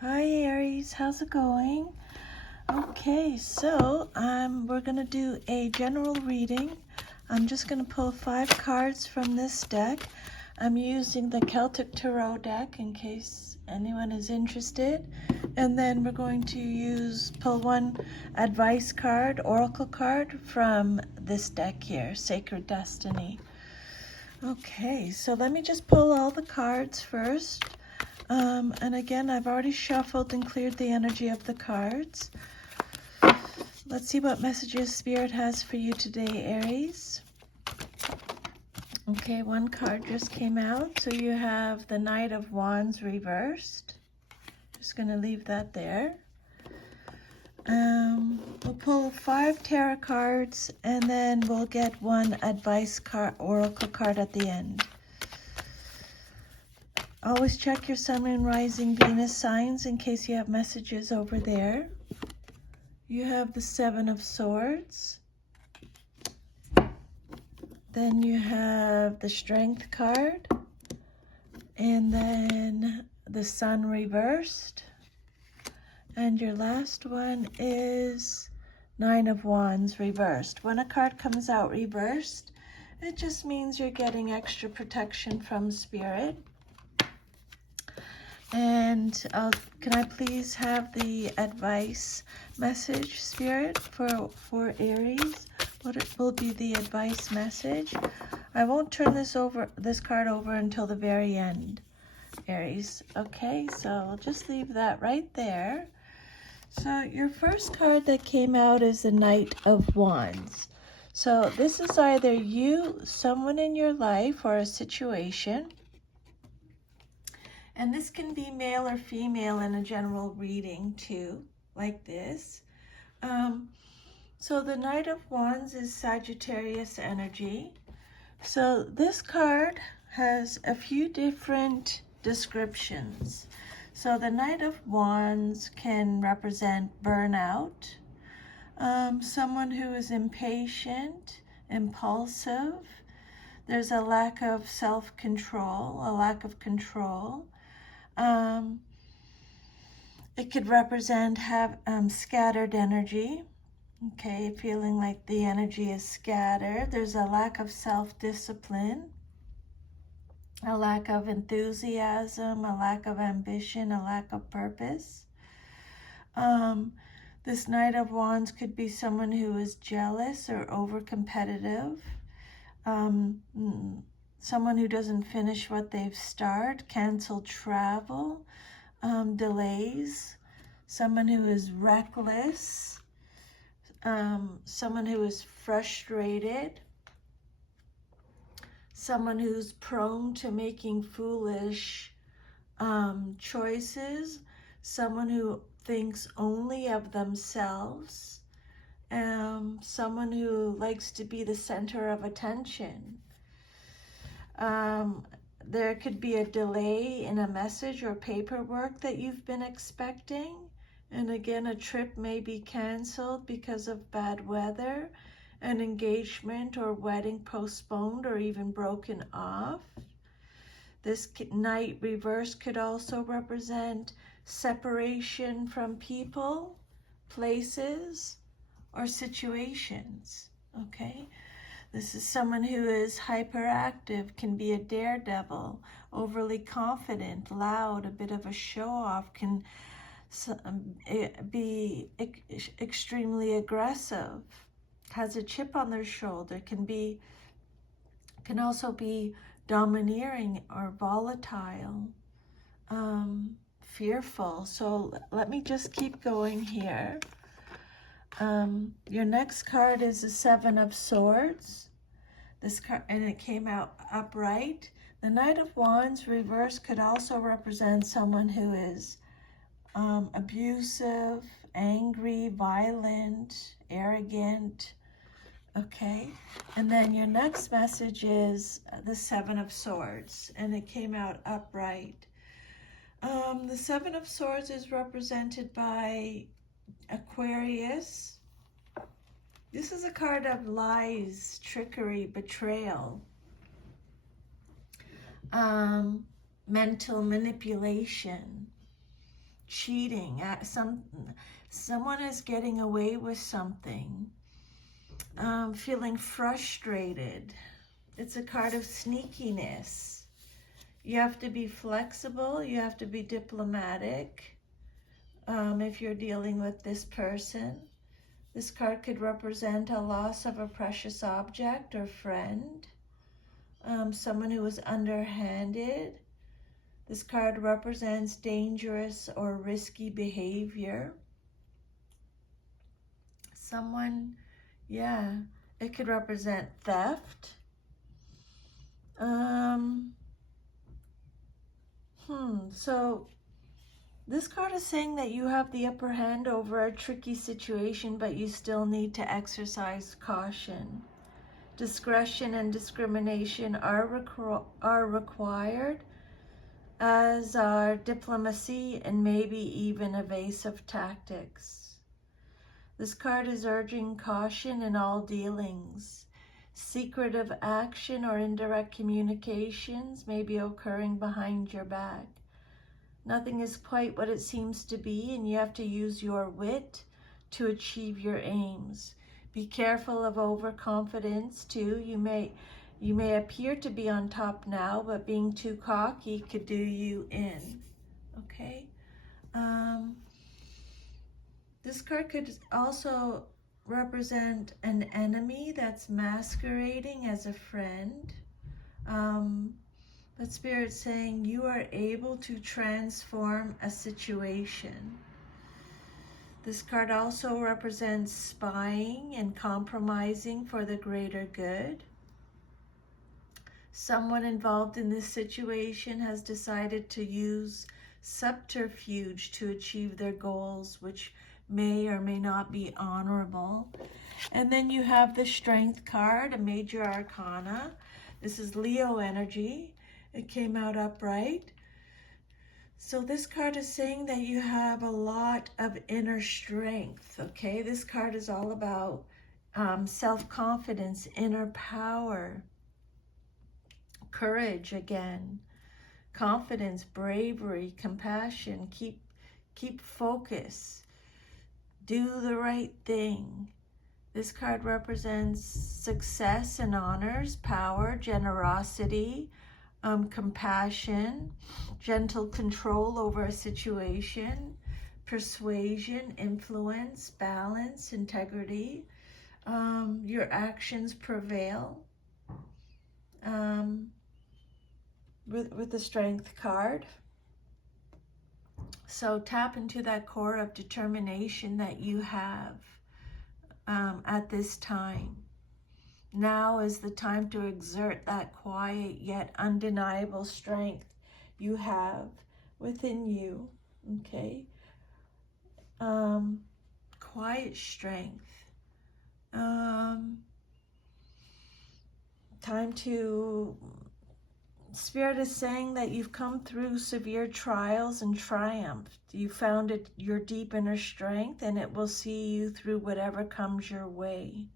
Hi Aries, how's it going? Okay, so we're gonna do a general reading. I'm just gonna pull 5 cards from this deck. I'm using the Celtic Tarot deck in case anyone is interested. And then we're going to pull one advice card, oracle card from this deck here, Sacred Destiny. Okay, so let me just pull all the cards first. And again, I've already shuffled and cleared the energy of the cards. Let's see what messages Spirit has for you today, Aries. Okay, one card just came out. So you have the Knight of Wands reversed. Just going to leave that there. We'll pull 5 tarot cards, and then we'll get one advice card, oracle card at the end. Always check your Sun, Moon, Rising, Venus signs in case you have messages over there. You have the 7 of Swords. Then you have the Strength card. And then the Sun reversed. And your last one is 9 of Wands reversed. When a card comes out reversed, it just means you're getting extra protection from Spirit. And can I please have the advice message, Spirit, for Aries? What will be the advice message? I won't turn this card over until the very end, Aries. Okay, so I'll just leave that right there. So your first card that came out is the Knight of Wands. So this is either you, someone in your life, or a situation. And this can be male or female in a general reading too, like this. So the Knight of Wands is Sagittarius energy. So this card has a few different descriptions. So the Knight of Wands can represent burnout, someone who is impatient, impulsive. There's a lack of self-control, a lack of control. It could represent scattered energy. Okay, feeling like the energy is scattered. There's a lack of self-discipline, a lack of enthusiasm, a lack of ambition, a lack of purpose. This Knight of Wands could be someone who is jealous or over-competitive, someone who doesn't finish what they've started, canceled travel, delays, someone who is reckless, someone who is frustrated, someone who's prone to making foolish choices, someone who thinks only of themselves, someone who likes to be the center of attention. There could be a delay in a message or paperwork that you've been expecting. And again, a trip may be canceled because of bad weather, an engagement or wedding postponed or even broken off. This Knight reverse could also represent separation from people, places, or situations, okay? This is someone who is hyperactive, can be a daredevil, overly confident, loud, a bit of a show-off, can be extremely aggressive, has a chip on their shoulder, can also be domineering or volatile, fearful. So let me just keep going here. Your next card is the 7 of Swords. This card, and it came out upright. The Knight of Wands reverse could also represent someone who is abusive, angry, violent, arrogant. Okay, and then your next message is the 7 of Swords, and it came out upright. The 7 of Swords is represented by Aquarius. This is a card of lies, trickery, betrayal, mental manipulation. cheating. Someone is getting away with something. Feeling frustrated. It's a card of sneakiness. You have to be flexible. You have to be diplomatic if you're dealing with this person. This card could represent a loss of a precious object or friend. Someone who is underhanded. This card represents dangerous or risky behavior. Someone, yeah, it could represent theft. So this card is saying that you have the upper hand over a tricky situation, but you still need to exercise caution. Discretion and discrimination are required, as are diplomacy and maybe even evasive tactics. This card is urging caution in all dealings. Secretive action or indirect communications may be occurring behind your back. Nothing is quite what it seems to be, and you have to use your wit to achieve your aims. Be careful of overconfidence too. You may appear to be on top now, but being too cocky could do you in. Okay? This card could also represent an enemy that's masquerading as a friend. But Spirit's saying you are able to transform a situation. This card also represents spying and compromising for the greater good. Someone involved in this situation has decided to use subterfuge to achieve their goals, which may or may not be honorable. And then you have the Strength card, a major arcana. This is Leo energy. It came out upright. So this card is saying that you have a lot of inner strength, okay? This card is all about self-confidence, inner power, courage again, confidence, bravery, compassion. Keep focus. Do the right thing. This card represents success and honors, power, generosity, compassion, gentle control over a situation, persuasion, influence, balance, integrity. Your actions prevail. With the Strength card. So tap into that core of determination that you have at this time. Now is the time to exert that quiet yet undeniable strength you have within you, okay? Quiet strength. Time to... Spirit is saying that you've come through severe trials and triumphed. You found your deep inner strength, and it will see you through whatever comes your way.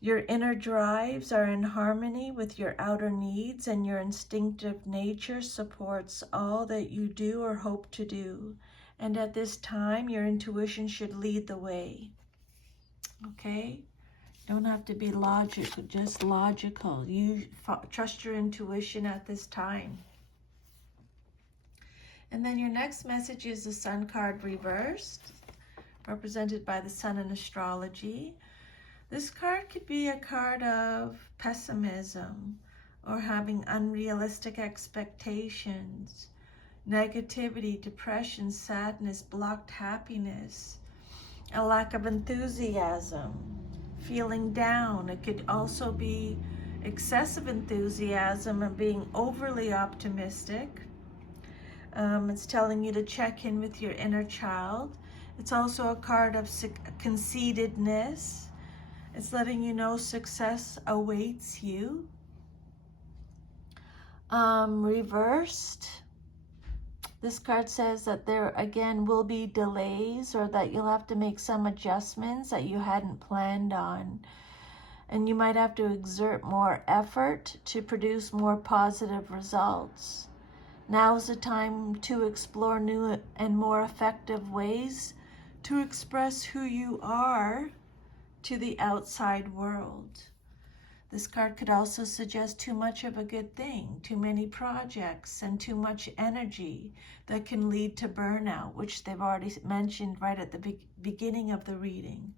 Your inner drives are in harmony with your outer needs, and your instinctive nature supports all that you do or hope to do. And at this time, your intuition should lead the way. Okay? Don't have to be logical, just logical. You trust your intuition at this time. And then your next message is the Sun card reversed, represented by the Sun in astrology. This card could be a card of pessimism or having unrealistic expectations, negativity, depression, sadness, blocked happiness, a lack of enthusiasm, feeling down. It could also be excessive enthusiasm and being overly optimistic. It's telling you to check in with your inner child. It's also a card of conceitedness. It's letting you know success awaits you. Reversed. This card says that there again will be delays, or that you'll have to make some adjustments that you hadn't planned on. And you might have to exert more effort to produce more positive results. Now's the time to explore new and more effective ways to express who you are to the outside world. This card could also suggest too much of a good thing, too many projects, and too much energy that can lead to burnout, which they've already mentioned right at the beginning of the reading.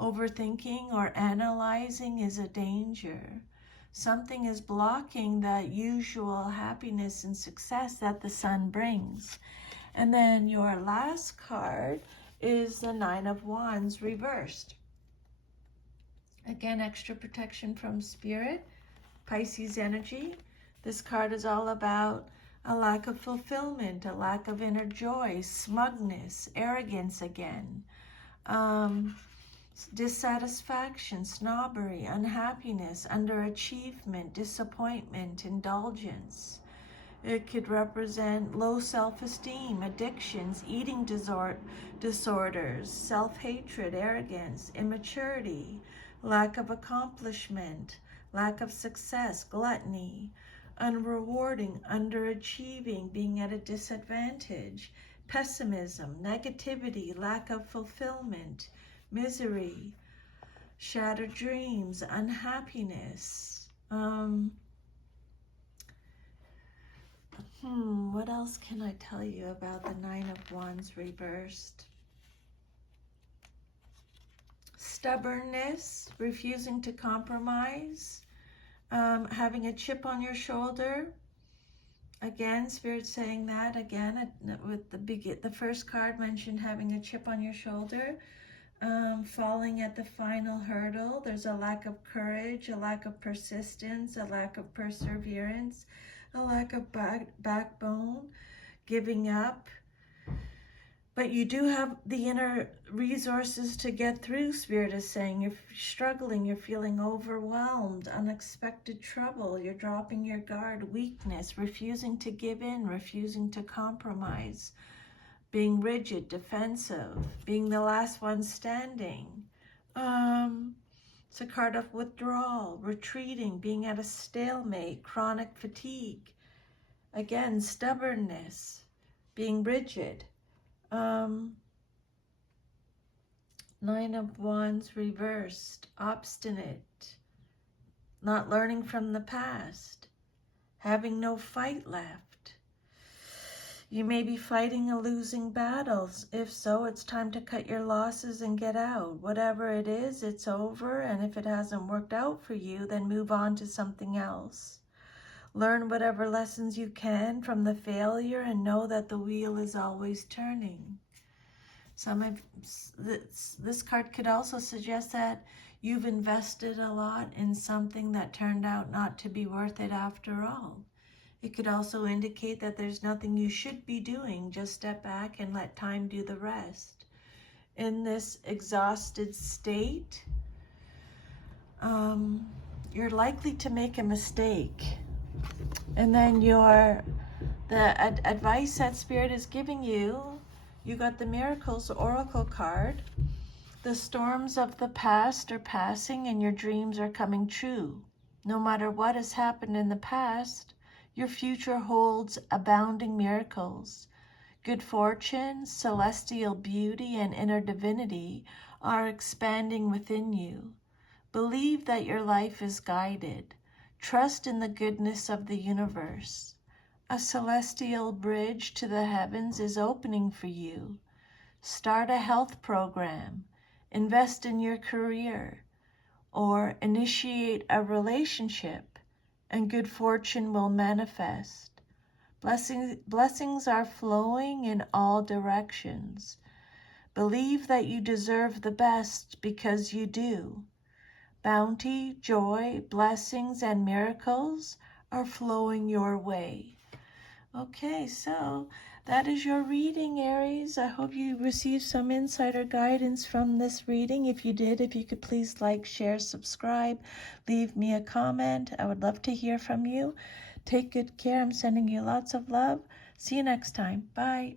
Overthinking or analyzing is a danger. Something is blocking that usual happiness and success that the sun brings. And then your last card is the Nine of Wands reversed. Again, extra protection from Spirit, Pisces energy. This card is all about a lack of fulfillment, a lack of inner joy, smugness, arrogance again, dissatisfaction, snobbery, unhappiness, underachievement, disappointment, indulgence. It could represent low self-esteem, addictions, eating disorders, self-hatred, arrogance, immaturity, lack of accomplishment, lack of success, gluttony, unrewarding, underachieving, being at a disadvantage, pessimism, negativity, lack of fulfillment, misery, shattered dreams, unhappiness. What else can I tell you about the Nine of Wands reversed? Stubbornness, refusing to compromise, having a chip on your shoulder. Again, Spirit saying that again with the first card mentioned having a chip on your shoulder, falling at the final hurdle. There's a lack of courage, a lack of persistence, a lack of perseverance, a lack of backbone, giving up. But you do have the inner resources to get through, Spirit is saying. You're struggling, you're feeling overwhelmed, unexpected trouble, you're dropping your guard, weakness, refusing to give in, refusing to compromise, being rigid, defensive, being the last one standing. It's a card of withdrawal, retreating, being at a stalemate, chronic fatigue. Again, stubbornness, being rigid. Nine of Wands reversed, obstinate, not learning from the past, having no fight left. You may be fighting a losing battle. If so, it's time to cut your losses and get out. Whatever it is, it's over, and if it hasn't worked out for you, then move on to something else. Learn whatever lessons you can from the failure and know that the wheel is always turning. This card could also suggest that you've invested a lot in something that turned out not to be worth it after all. It could also indicate that there's nothing you should be doing. Just step back and let time do the rest. In this exhausted state, you're likely to make a mistake. And then the advice that Spirit is giving you, you got the Miracles Oracle card. The storms of the past are passing and your dreams are coming true. No matter what has happened in the past, your future holds abounding miracles. Good fortune, celestial beauty, and inner divinity are expanding within you. Believe that your life is guided. Trust in the goodness of the universe. A celestial bridge to the heavens is opening for you. Start a health program, invest in your career, or initiate a relationship, and good fortune will manifest. Blessings are flowing in all directions. Believe that you deserve the best because you do. Bounty, joy, blessings, and miracles are flowing your way. Okay, so that is your reading, Aries. I hope you received some insight or guidance from this reading. If you did, if you could please like, share, subscribe, leave me a comment. I would love to hear from you. Take good care. I'm sending you lots of love. See you next time. Bye.